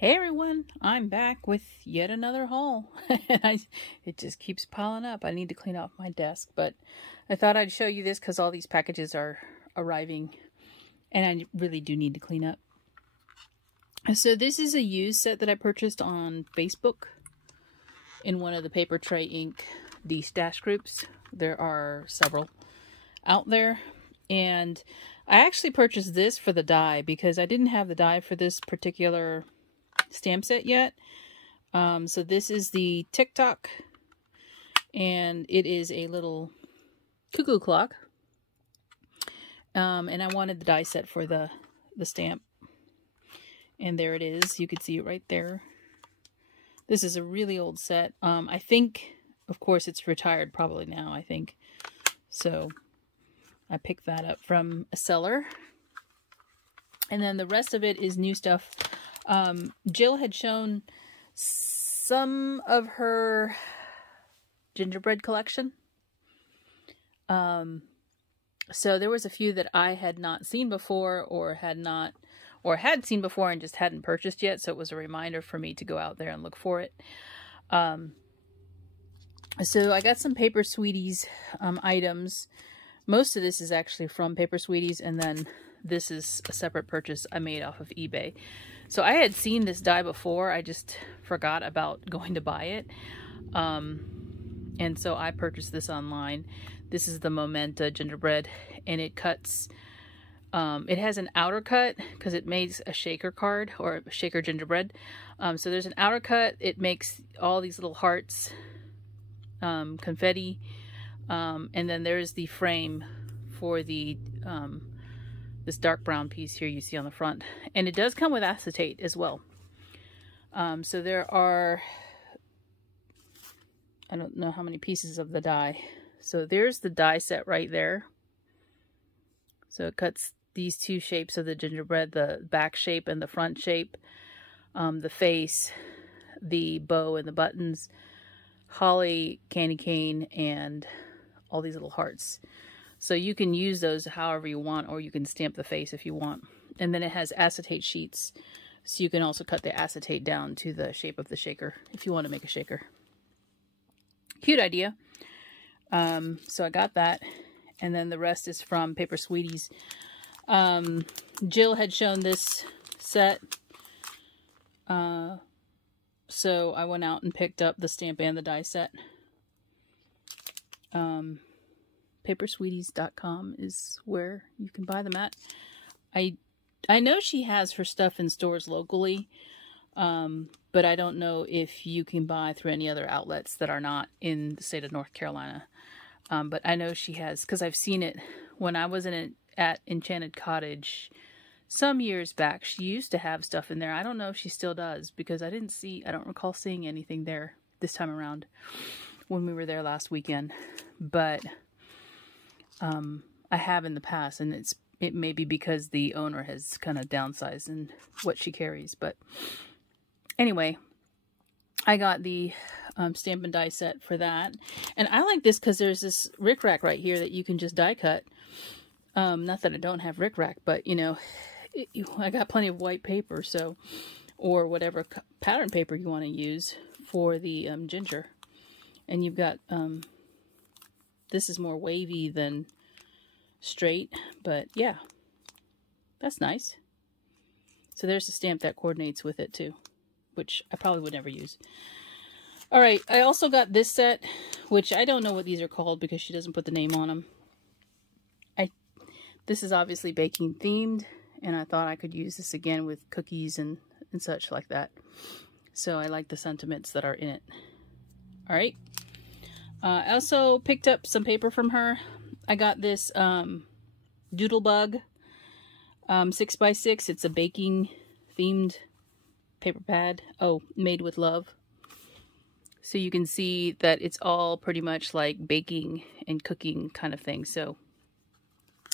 Hey everyone, I'm back with yet another haul. It just keeps piling up. I need to clean off my desk, but I thought I'd show you this because all these packages are arriving and I really do need to clean up. So this is a used set that I purchased on Facebook in one of the Paper Tray Inc. de-stash groups. There are several out there, and I actually purchased this for the die because I didn't have the die for this particular stamp set yet. So this is the TikTok, and it is a little cuckoo clock. And I wanted the die set for the stamp. And there it is. You can see it right there. This is a really old set. I think, of course, it's retired probably now, I think. So I picked that up from a seller. And then the rest of it is new stuff. Jill had shown some of her gingerbread collection. So there was a few that I had not seen before or had seen before and just hadn't purchased yet. So it was a reminder for me to go out there and look for it. So I got some Paper Sweeties items. Most of this is actually from Paper Sweeties, and then this is a separate purchase I made off of eBay. So I had seen this die before, I just forgot about going to buy it. And so I purchased this online. This is the Momenta gingerbread, and it cuts, it has an outer cut because it makes a shaker card or a shaker gingerbread. So there's an outer cut, it makes all these little hearts, confetti, and then there's the frame for the this dark brown piece here you see on the front, and it does come with acetate as well. So there are, I don't know how many pieces of the die. So there's the die set right there. So it cuts these two shapes of the gingerbread, the back shape and the front shape, the face, the bow and the buttons, holly, candy cane, and all these little hearts. So you can use those however you want, or you can stamp the face if you want. And then it has acetate sheets, so you can also cut the acetate down to the shape of the shaker if you want to make a shaker. Cute idea. So I got that, and then the rest is from Paper Sweeties. Jill had shown this set, so I went out and picked up the stamp and the die set. Papersweeties.com is where you can buy them at. I know she has her stuff in stores locally, but I don't know if you can buy through any other outlets that are not in the state of North Carolina. But I know she has, because I've seen it when I was at Enchanted Cottage some years back. She used to have stuff in there. I don't know if she still does, because I don't recall seeing anything there this time around when we were there last weekend. But I have in the past, and it may be because the owner has kind of downsized in what she carries. But anyway, I got the stamp and die set for that. And I like this because there's this rickrack right here that you can just die cut. Not that I don't have rickrack, but you know, I got plenty of white paper, so, or whatever pattern paper you want to use for the ginger. And you've got, this is more wavy than straight, but yeah, that's nice. So there's a stamp that coordinates with it too, which I probably would never use. All right, I also got this set, which I don't know what these are called because she doesn't put the name on them. This is obviously baking themed, and I thought I could use this again with cookies and such like that. So I like the sentiments that are in it. All right. I also picked up some paper from her. I got this Doodlebug 6x6. It's a baking themed paper pad. Oh, made with love. So you can see that it's all pretty much like baking and cooking kind of thing. So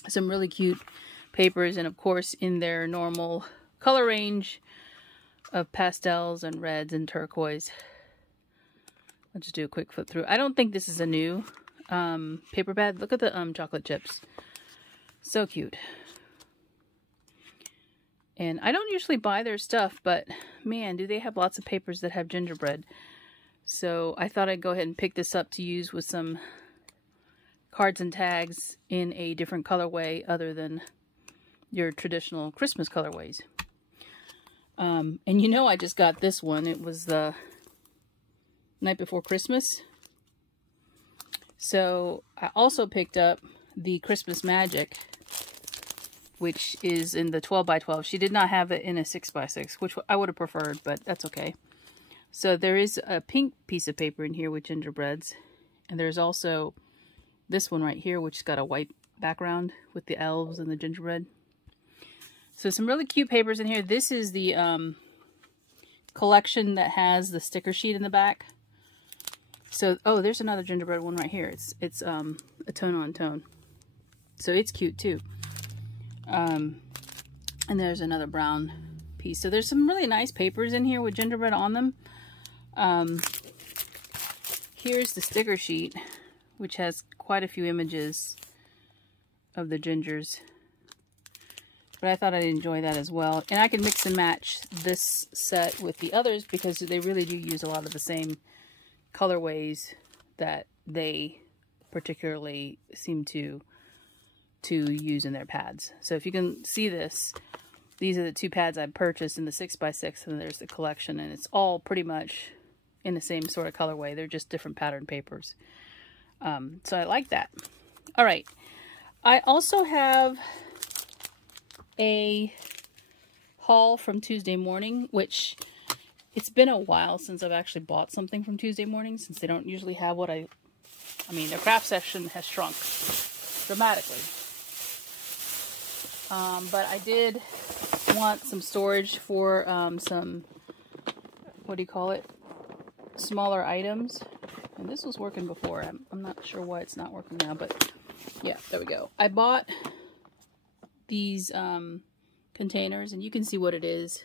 some really cute papers, and of course in their normal color range of pastels and reds and turquoise. I'll just do a quick flip through. I don't think this is a new paper pad. Look at the chocolate chips. So cute. And I don't usually buy their stuff, but man, do they have lots of papers that have gingerbread. So I thought I'd go ahead and pick this up to use with some cards and tags in a different colorway other than your traditional Christmas colorways. And you know, I just got this one. It was the night before Christmas. So I also picked up the Christmas Magic, which is in the 12 by 12. She did not have it in a 6 by 6, which I would have preferred, but that's okay. So there is a pink piece of paper in here with gingerbreads. And there's also this one right here, which has got a white background with the elves and the gingerbread. So some really cute papers in here. This is the collection that has the sticker sheet in the back. So, oh, there's another gingerbread one right here. It's a tone on tone. So it's cute too. And there's another brown piece. So there's some really nice papers in here with gingerbread on them. Here's the sticker sheet, which has quite a few images of the gingers. But I thought I'd enjoy that as well. And I can mix and match this set with the others because they really do use a lot of the same colorways that they particularly seem to use in their pads. So if you can see this, these are the two pads I purchased in the 6 by 6, and there's the collection, and it's all pretty much in the same sort of colorway. They're just different pattern papers. So I like that. All right. I also have a haul from Tuesday morning, which it's been a while since I've actually bought something from Tuesday morning, since they don't usually have what I mean, their craft section has shrunk dramatically. But I did want some storage for some, what do you call it, smaller items. And this was working before. I'm not sure why it's not working now, but yeah, there we go. I bought these containers, and you can see what it is.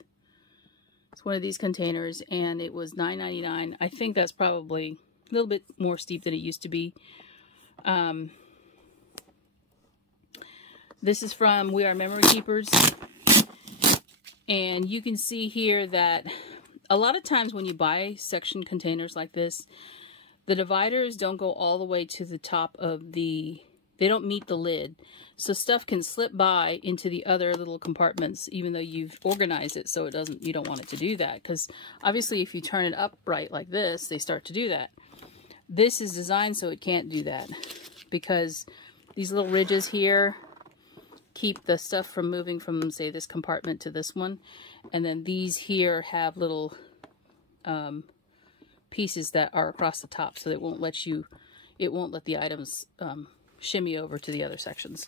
It's one of these containers, and it was $9.99. I think that's probably a little bit more steep than it used to be. This is from We Are Memory Keepers, and you can see here that a lot of times when you buy section containers like this, the dividers don't go all the way to the top of they don't meet the lid. So stuff can slip by into the other little compartments, even though you've organized it so you don't want it to do that. Because obviously if you turn it upright like this, they start to do that. This is designed so it can't do that, because these little ridges here keep the stuff from moving from, say, this compartment to this one. And then these here have little pieces that are across the top, so it won't let the items shimmy over to the other sections.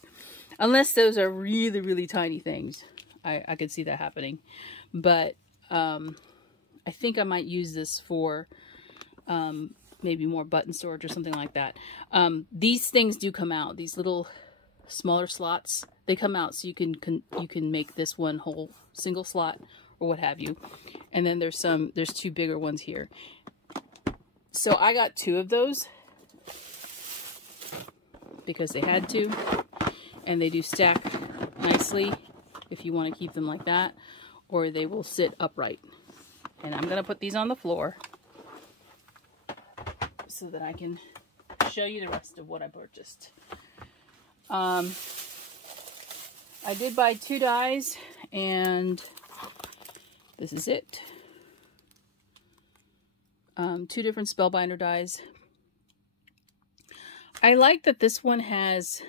Unless those are really, really tiny things. I could see that happening. But I think I might use this for maybe more button storage or something like that. These things do come out. These little smaller slots, they come out, so you can make this one whole single slot or what have you. And then there's two bigger ones here. So I got 2 of those because they had to, and they do stack nicely if you want to keep them like that, or they will sit upright. And I'm going to put these on the floor so that I can show you the rest of what I purchased. I did buy 2 dies, and this is it. 2 different Spellbinder dies. I like that this one has,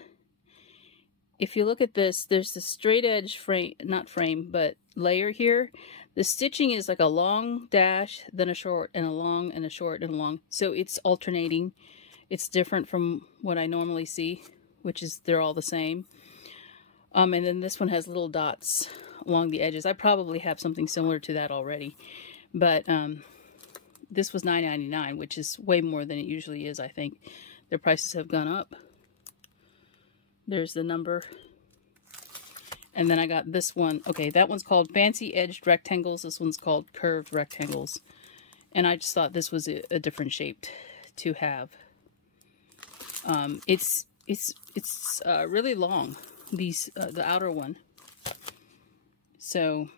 if you look at this, there's the straight edge frame, not frame, but layer here. The stitching is like a long dash, then a short, and a long, and a short, and a long. So it's alternating. It's different from what I normally see, which is they're all the same. And then this one has little dots along the edges. I probably have something similar to that already. But this was $9.99, which is way more than it usually is, I think. Their prices have gone up. There's the number. And then I got this one. Okay, that one's called Fancy Edged Rectangles. This one's called Curved Rectangles. And I just thought this was a different shape to have. It's really long. The outer one. So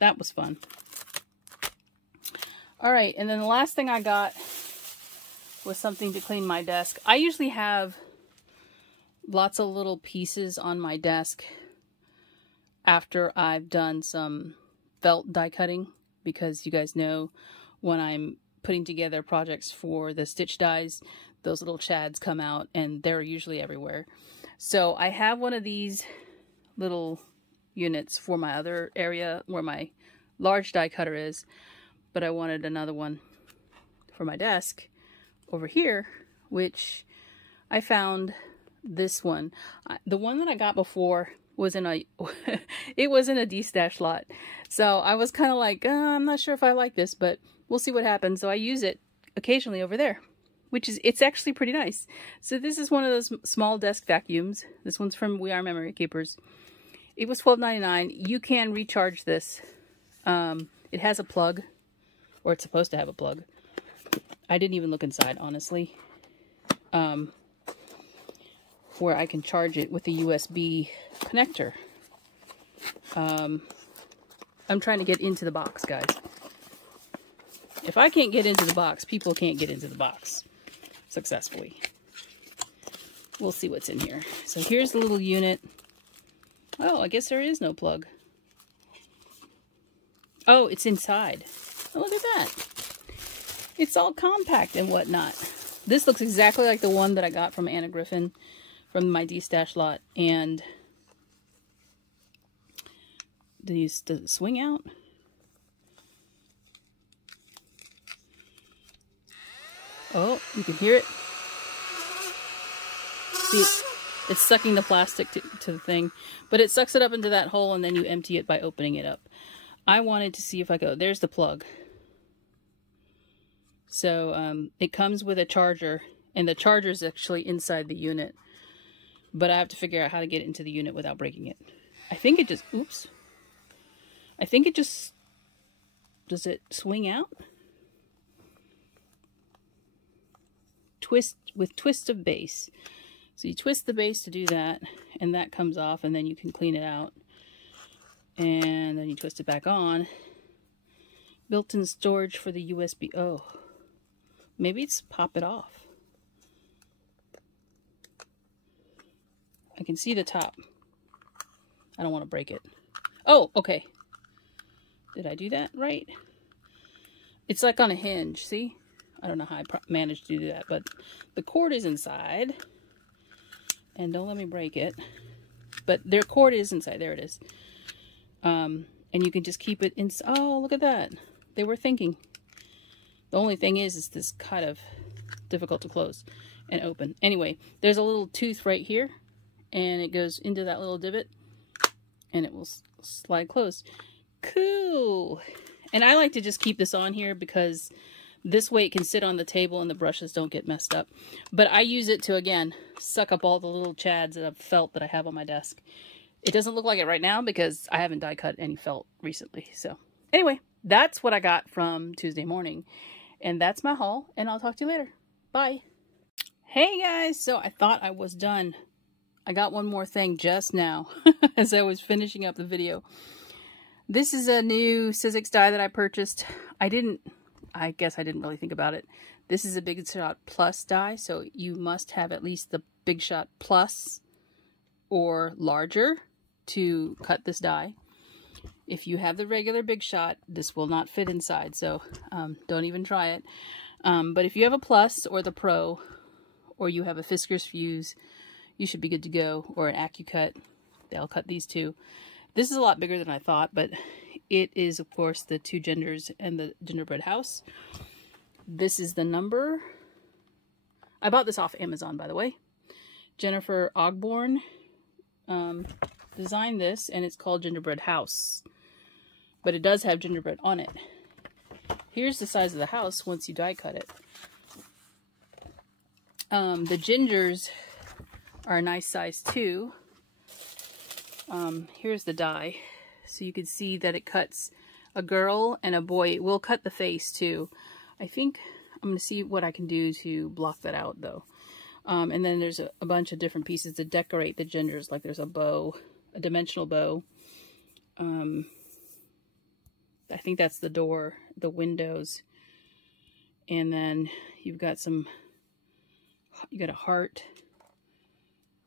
that was fun. All right, and then the last thing I got was something to clean my desk. I usually have lots of little pieces on my desk after I've done some felt die cutting, because you guys know when I'm putting together projects for the stitch dies, those little chads come out and they're usually everywhere. So I have one of these little units for my other area where my large die cutter is, but I wanted another one for my desk over here, which I found this one. The one that I got before was in a it was in a de-stash lot, so I was kind of like, I'm not sure if I like this, but we'll see what happens. So I use it occasionally over there, which is, it's actually pretty nice. So this is one of those small desk vacuums. This one's from We Are Memory Keepers. It was $12.99. You can recharge this. It has a plug, or it's supposed to have a plug. I didn't even look inside, honestly. Where I can charge it with a USB connector. I'm trying to get into the box, guys. If I can't get into the box, people can't get into the box successfully. We'll see what's in here. So here's the little unit. Oh, I guess there is no plug. Oh, it's inside. Oh, look at that. It's all compact and whatnot. This looks exactly like the one that I got from Anna Griffin from my de-stash lot. And does it swing out? Oh, you can hear it. See, it's sucking the plastic to the thing, but it sucks it up into that hole, and then you empty it by opening it up. I wanted to see if I go. There's the plug. So it comes with a charger, and the charger is actually inside the unit. But I have to figure out how to get it into the unit without breaking it. I think it just, oops. I think it just, does it swing out? Twist, with twist of base. So you twist the base to do that, and that comes off, and then you can clean it out. And then you twist it back on. Built-in storage for the USB. Oh, maybe it's pop it off. I can see the top. I don't want to break it. Oh, okay. Did I do that right? It's like on a hinge, see? I don't know how I managed to do that, but the cord is inside. And don't let me break it. But their cord is inside. There it is. And you can just keep it in. Oh, look at that. They were thinking. The only thing is this kind of difficult to close and open. Anyway, there's a little tooth right here. And it goes into that little divot, and it will slide closed. Cool. And I like to just keep this on here because this way it can sit on the table and the brushes don't get messed up. But I use it to, again, suck up all the little chads that I've felt that I have on my desk. It doesn't look like it right now because I haven't die cut any felt recently. So anyway, that's what I got from Tuesday morning. And that's my haul, and I'll talk to you later. Bye. Hey guys, so I thought I was done. I got one more thing just now as I was finishing up the video. This is a new Sizzix die that I purchased. I guess I didn't really think about it. This is a Big Shot Plus die, so you must have at least the Big Shot Plus or larger to cut this die. If you have the regular Big Shot, this will not fit inside, so don't even try it. But if you have a Plus or the Pro, or you have a Fiskars Fuse, you should be good to go, or an AccuCut. They'll cut these too. This is a lot bigger than I thought, but it is, of course, the Two Genders and the Gingerbread House. This is the number. I bought this off Amazon, by the way. Jennifer Ogborn designed this, and it's called Gingerbread House. But it does have gingerbread on it. Here's the size of the house once you die cut it. The gingers are a nice size too. Here's the die. So you can see that it cuts a girl and a boy. It will cut the face too. I think I'm going to see what I can do to block that out though. And then there's a bunch of different pieces to decorate the gingers. Like there's a bow, a dimensional bow. I think that's the door, the windows. And then you've got you got a heart.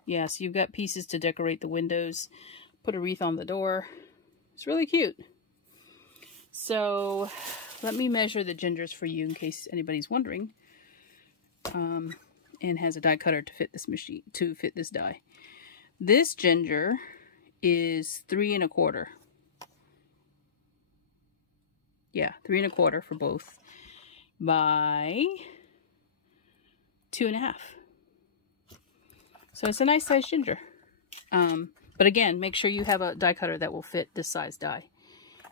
Yeah, so you've got pieces to decorate the windows. Put a wreath on the door. It's really cute. So let me measure the gingers for you in case anybody's wondering. And has a die cutter to fit this machine, to fit this die. This ginger is 3 1/4. Yeah, 3 1/4 for both by 2 1/2. So it's a nice size ginger. But again, make sure you have a die cutter that will fit this size die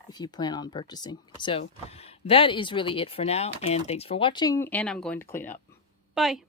if you plan on purchasing. So that is really it for now. And thanks for watching. And I'm going to clean up. Bye.